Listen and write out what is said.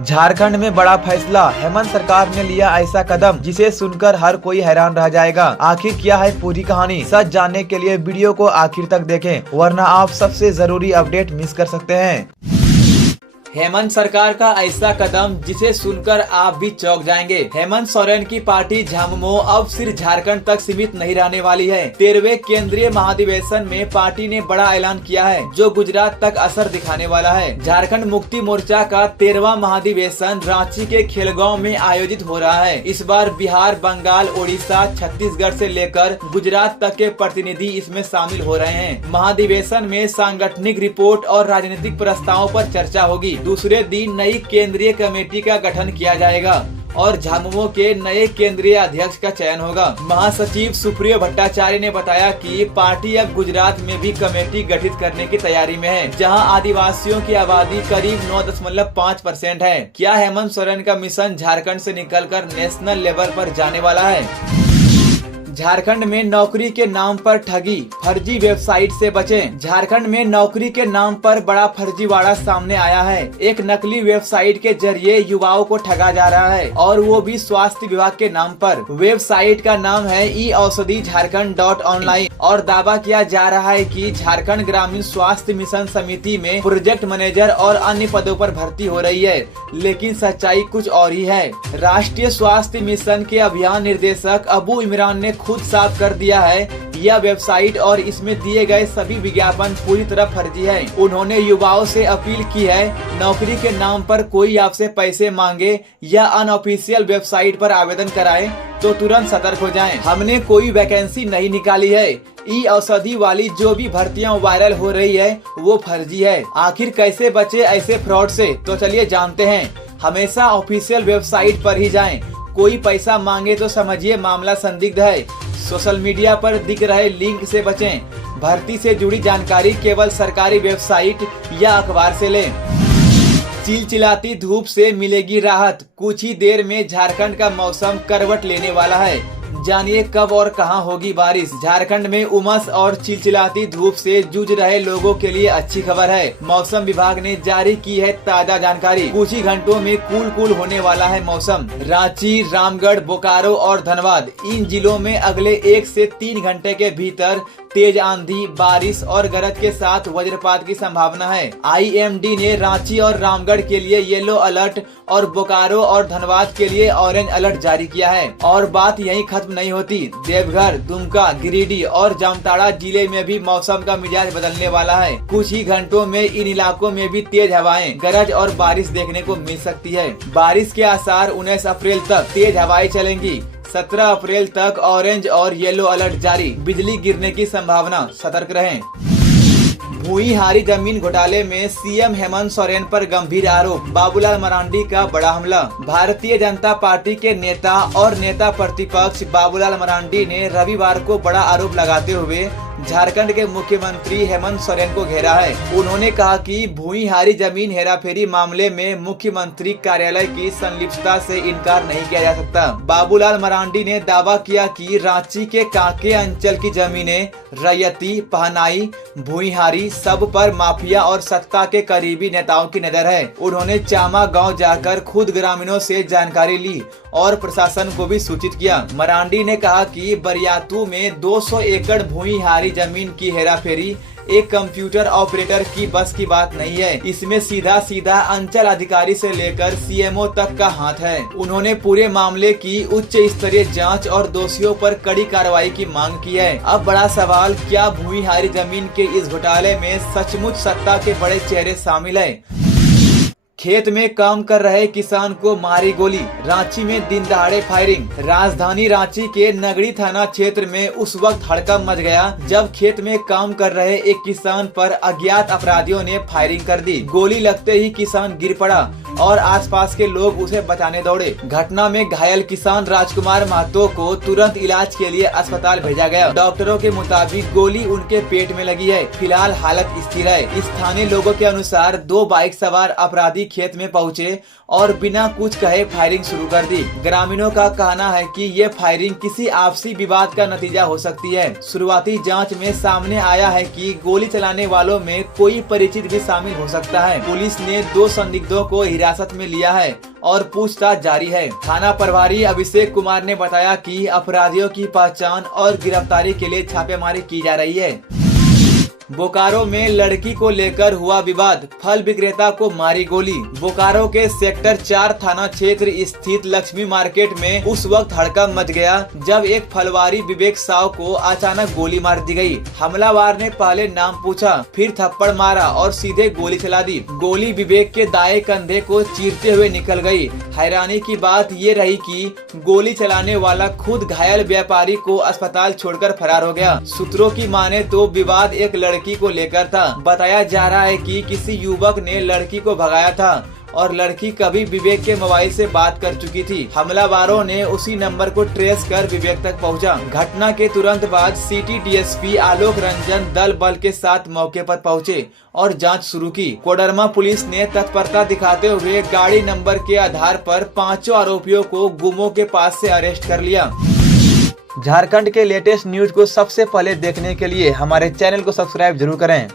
झारखंड में बड़ा फैसला, हेमंत सरकार ने लिया ऐसा कदम जिसे सुनकर हर कोई हैरान रह जाएगा। आखिर क्या है पूरी कहानी, सच जानने के लिए वीडियो को आखिर तक देखें, वरना आप सबसे जरूरी अपडेट मिस कर सकते हैं। हेमंत सरकार का ऐसा कदम जिसे सुनकर आप भी चौंक जाएंगे। हेमंत सोरेन की पार्टी झामुमो अब सिर्फ झारखंड तक सीमित नहीं रहने वाली है। 13वें केंद्रीय महाधिवेशन में पार्टी ने बड़ा ऐलान किया है जो गुजरात तक असर दिखाने वाला है। झारखंड मुक्ति मोर्चा का 13वां महाधिवेशन रांची के खेलगांव में आयोजित हो रहा है। इस बार बिहार, बंगाल, ओडिशा, छत्तीसगढ़ से लेकर गुजरात तक के प्रतिनिधि इसमें शामिल हो रहे हैं। महाधिवेशन में सांगठनिक रिपोर्ट और राजनीतिक प्रस्तावों पर चर्चा होगी। दूसरे दिन नई केंद्रीय कमेटी का गठन किया जाएगा और झामुमो के नए केंद्रीय अध्यक्ष का चयन होगा। महासचिव सुप्रियो भट्टाचार्य ने बताया कि पार्टी अब गुजरात में भी कमेटी गठित करने की तैयारी में है, जहां आदिवासियों की आबादी करीब 9.5% है। क्या हेमंत सोरेन का मिशन झारखंड से निकलकर नेशनल लेवल पर जाने वाला है? झारखंड में नौकरी के नाम पर ठगी, फर्जी वेबसाइट से बचें। झारखंड में नौकरी के नाम पर बड़ा फर्जीवाड़ा सामने आया है। एक नकली वेबसाइट के जरिए युवाओं को ठगा जा रहा है और वो भी स्वास्थ्य विभाग के नाम पर। वेबसाइट का नाम है ई-औषधि झारखंड.online और दावा किया जा रहा है कि झारखंड ग्रामीण स्वास्थ्य मिशन समिति में प्रोजेक्ट मैनेजर और अन्य पदों पर भर्ती हो रही है, लेकिन सच्चाई कुछ और ही है। राष्ट्रीय स्वास्थ्य मिशन के अभियान निर्देशक अबू इमरान ने खुद साफ कर दिया है यह वेबसाइट और इसमें दिए गए सभी विज्ञापन पूरी तरह फर्जी है। उन्होंने युवाओं से अपील की है, नौकरी के नाम पर कोई आपसे पैसे मांगे या अनऑफिशियल वेबसाइट पर आवेदन कराए तो तुरंत सतर्क हो जाएं। हमने कोई वैकेंसी नहीं निकाली है। ई औषधि वाली जो भी भर्तियां वायरल हो रही है वो फर्जी है। आखिर कैसे बचे ऐसे फ्रॉड से, तो चलिए जानते हैं। हमेशा ऑफिशियल वेबसाइट पर ही जाएं। कोई पैसा मांगे तो समझिए मामला संदिग्ध है। सोशल मीडिया पर दिख रहे लिंक से बचें। भर्ती से जुड़ी जानकारी केवल सरकारी वेबसाइट या अखबार से लें। चिलचिलाती धूप से मिलेगी राहत, कुछ ही देर में झारखंड का मौसम करवट लेने वाला है। जानिए कब और कहां होगी बारिश। झारखंड में उमस और चिलचिलाती धूप से जूझ रहे लोगों के लिए अच्छी खबर है। मौसम विभाग ने जारी की है ताजा जानकारी। कुछ ही घंटों में कूल होने वाला है मौसम। रांची, रामगढ़, बोकारो और धनबाद इन जिलों में अगले 1 से 3 घंटे के भीतर तेज आंधी, बारिश और गरज के साथ वज्रपात की संभावना है। IMD ने रांची और रामगढ़ के लिए येलो अलर्ट और बोकारो और धनबाद के लिए ऑरेंज अलर्ट जारी किया है। और बात यहीं खत्म नहीं होती। देवघर, दुमका, गिरिडीह और जामताड़ा जिले में भी मौसम का मिजाज बदलने वाला है। कुछ ही घंटों में इन इलाकों में भी तेज हवाएं, गरज और बारिश देखने को मिल सकती है। बारिश के आसार 19 अप्रैल तक, तेज हवाएं चलेंगी। 17 अप्रैल तक ऑरेंज और येलो अलर्ट जारी, बिजली गिरने की संभावना, सतर्क रहें। भुईहारी जमीन घोटाले में सीएम हेमंत सोरेन पर गंभीर आरोप, बाबूलाल मरांडी का बड़ा हमला। भारतीय जनता पार्टी के नेता और नेता प्रतिपक्ष बाबूलाल मरांडी ने रविवार को बड़ा आरोप लगाते हुए झारखंड के मुख्यमंत्री हेमंत सोरेन को घेरा है। उन्होंने कहा कि भुईहारी जमीन हेराफेरी मामले में मुख्यमंत्री कार्यालय की संलिप्तता से इनकार नहीं किया जा सकता। बाबूलाल मरांडी ने दावा किया कि रांची के कांके अंचल की जमीनें रैयती, पहनाई, भुईहारी सब पर माफिया और सत्ता के करीबी नेताओं की नजर है। उन्होंने चामा गांव जाकर खुद ग्रामीणों से जानकारी ली और प्रशासन को भी सूचित किया। मरांडी ने कहा कि बरियातू में 200 एकड़ भुईहारी जमीन की हेराफेरी एक कंप्यूटर ऑपरेटर की बस की बात नहीं है। इसमें सीधा अंचल अधिकारी से लेकर CMO तक का हाथ है। उन्होंने पूरे मामले की उच्च स्तरीय जांच और दोषियों पर कड़ी कार्रवाई की मांग की है। अब बड़ा सवाल, क्या भुईहारी जमीन के इस घोटाले में सचमुच सत्ता के बड़े चेहरे शामिल है? खेत में काम कर रहे किसान को मारी गोली, रांची में दिन दहाड़े फायरिंग। राजधानी रांची के नगड़ी थाना क्षेत्र में उस वक्त हड़कंप मच गया जब खेत में काम कर रहे एक किसान पर अज्ञात अपराधियों ने फायरिंग कर दी। गोली लगते ही किसान गिर पड़ा और आसपास के लोग उसे बचाने दौड़े। घटना में घायल किसान राजकुमार महतो को तुरंत इलाज के लिए अस्पताल भेजा गया। डॉक्टरों के मुताबिक गोली उनके पेट में लगी है। फिलहाल हालत स्थिर है। स्थानीय लोगों के अनुसार 2 बाइक सवार अपराधी खेत में पहुंचे और बिना कुछ कहे फायरिंग शुरू कर दी। ग्रामीणों का कहना है कि ये फायरिंग किसी आपसी विवाद का नतीजा हो सकती है। शुरुआती जांच में सामने आया है कि गोली चलाने वालों में कोई परिचित भी शामिल हो सकता है। पुलिस ने 2 संदिग्धों को हिरासत में लिया है और पूछताछ जारी है। थाना प्रभारी अभिषेक कुमार ने बताया कि अपराधियों की पहचान और गिरफ्तारी के लिए छापेमारी की जा रही है। बोकारो में लड़की को लेकर हुआ विवाद, फल विक्रेता को मारी गोली। बोकारो के सेक्टर 4 थाना क्षेत्र स्थित लक्ष्मी मार्केट में उस वक्त हड़कंप मच गया जब एक फलवारी विवेक साव को अचानक गोली मार दी गई। हमलावर ने पहले नाम पूछा, फिर थप्पड़ मारा और सीधे गोली चला दी। गोली विवेक के दाएं कंधे को चीरते हुए निकल गई। हैरानी की बात ये रही कि गोली चलाने वाला खुद घायल व्यापारी को अस्पताल छोड़कर फरार हो गया। सूत्रों की माने तो विवाद एक लड़की को लेकर था। बताया जा रहा है कि किसी युवक ने लड़की को भगाया था और लड़की कभी विवेक के मोबाइल से बात कर चुकी थी। हमलावरों ने उसी नंबर को ट्रेस कर विवेक तक पहुंचा। घटना के तुरंत बाद सिटी डीएसपी आलोक रंजन दल बल के साथ मौके पर पहुंचे और जांच शुरू की। कोडरमा पुलिस ने तत्परता दिखाते हुए गाड़ी नंबर के आधार पर 5 आरोपियों को गुमो के पास से अरेस्ट कर लिया। झारखंड के लेटेस्ट न्यूज को सबसे पहले देखने के लिए हमारे चैनल को सब्सक्राइब जरूर करें।